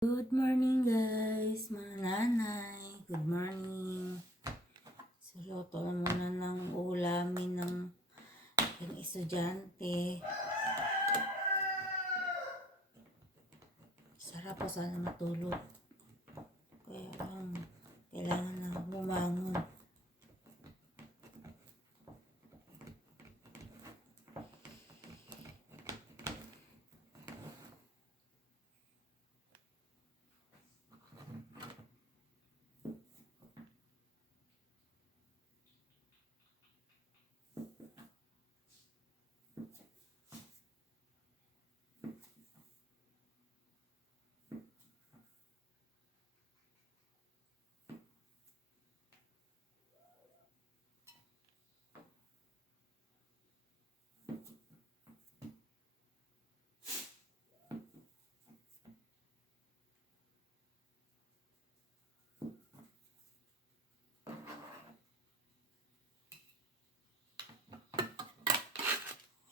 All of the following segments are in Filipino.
Good morning guys, mga nanay. Good morning. So, luto na muna ng ulamin ng aking estudyante. Sarap pa sana matulog. Kaya um, kailangan na bumangon.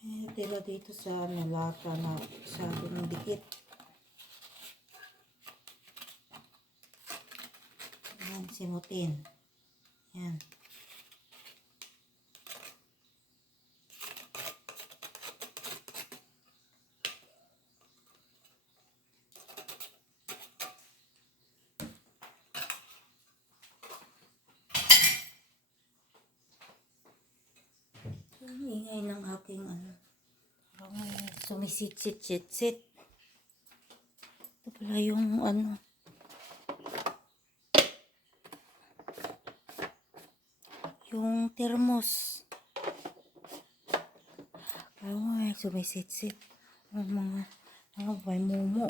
Eh, tira dito sa ano, lata na sabi ng dikit. Yan, simutin. Yan. Ang ingay ng aking ano. Parang may sumisit-sit-sit-sit. Ito pala yung ano. Yung thermos. Parang may sumisit-sit. Ang mga, mga may mumo.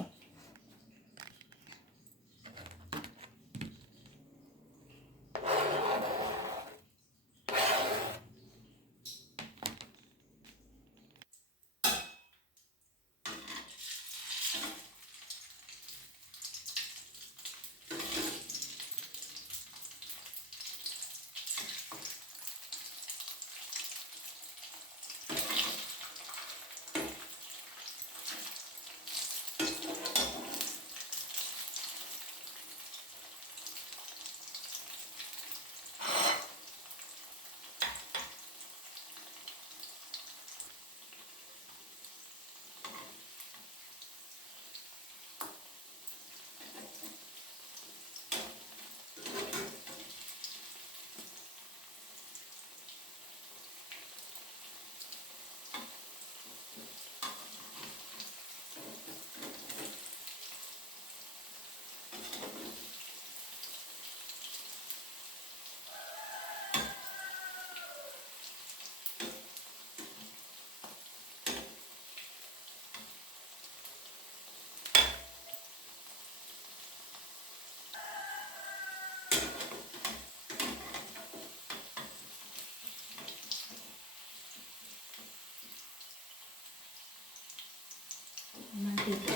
Mantika.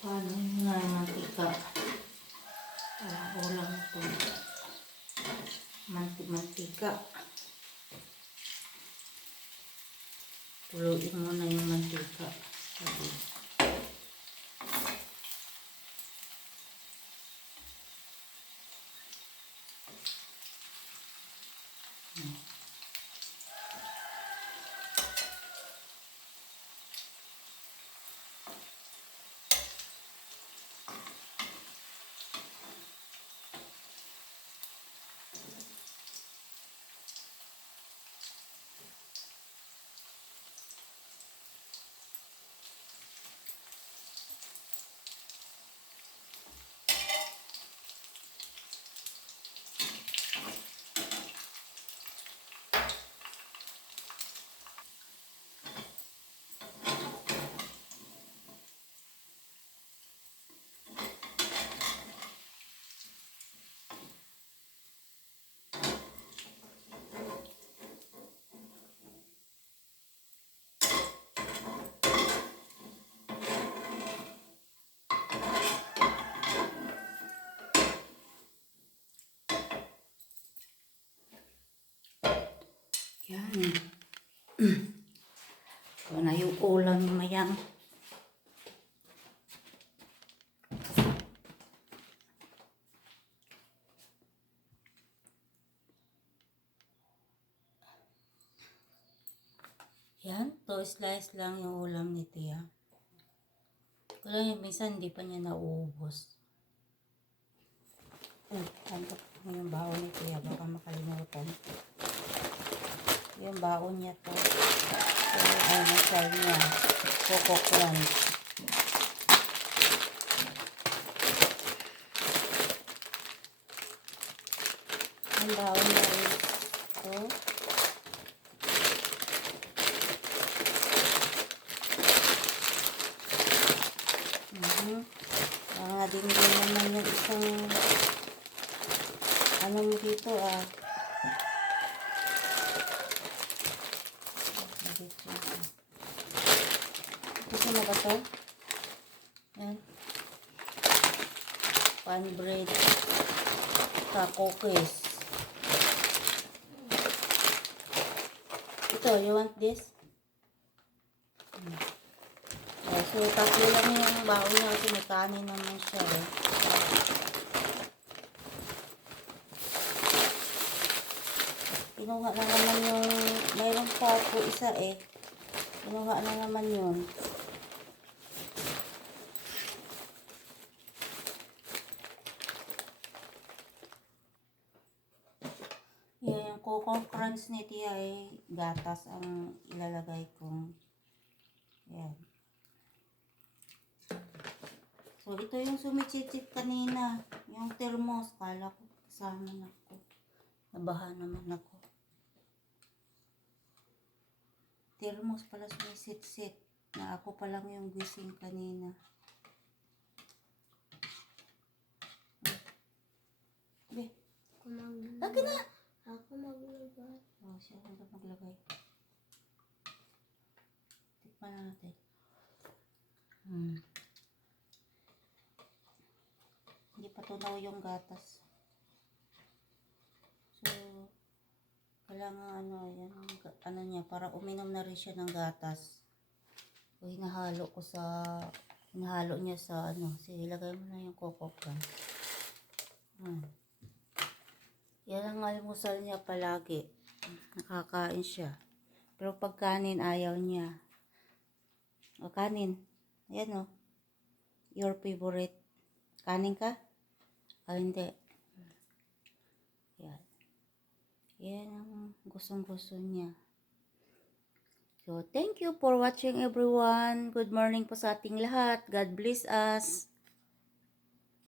Paano yung nga mantika? Parang ulang ito. Manti mantika. Tuluin mo na yung mantika. Sabi. Ito na yung ulam mayang. Yan, to slice lang yung ulam ni Tia. Kaya yung minsan hindi pa niya nauubos. Oh, Ay, tanto yung baon ni Tia, baka makalimutan. Yung baon niya to. So, ano siya niya, Coco Crunch. Ang baon niya is to. Mhm. Ah, din naman yung isang ano mo dito ah. Dito. Mo ba to? Yan. Pan bread. Sa cookies. Ito, you want this? Oh, so, tatlo lang yung baon niya kasi may naman siya eh. Kinuha na naman yung, mayroon pa po isa eh. Kinuha na naman yun. Yan, yung Coco Crunch ni Tia ay gatas ang ilalagay kong yan. So, ito yung sumichit kanina. Yung thermos. Kala ko kasama na ako. Nabaha naman ako. Thermos pala sumisit-sit. Na ako pa lang yung gising kanina. Be, mag- lagi na! Ako maglagay. Oh, siya ang maglagay. Tikman na natin. Hmm. Hindi pa tunaw yung gatas. So, kailangan ano, yan, ano niya, para uminom na rin siya ng gatas. So, hinahalo ko sa, hinahalo niya sa ano, sige, ilagay mo na yung coco crunch. Hmm. Yan ang almusal niya palagi. Nakakain siya. Pero pag kanin, ayaw niya. O kanin. Ayan o. Your favorite. Kanin ka? O hindi. Yan. Yan ang gustong-gusto niya. So, thank you for watching everyone. Good morning po sa ating lahat. God bless us.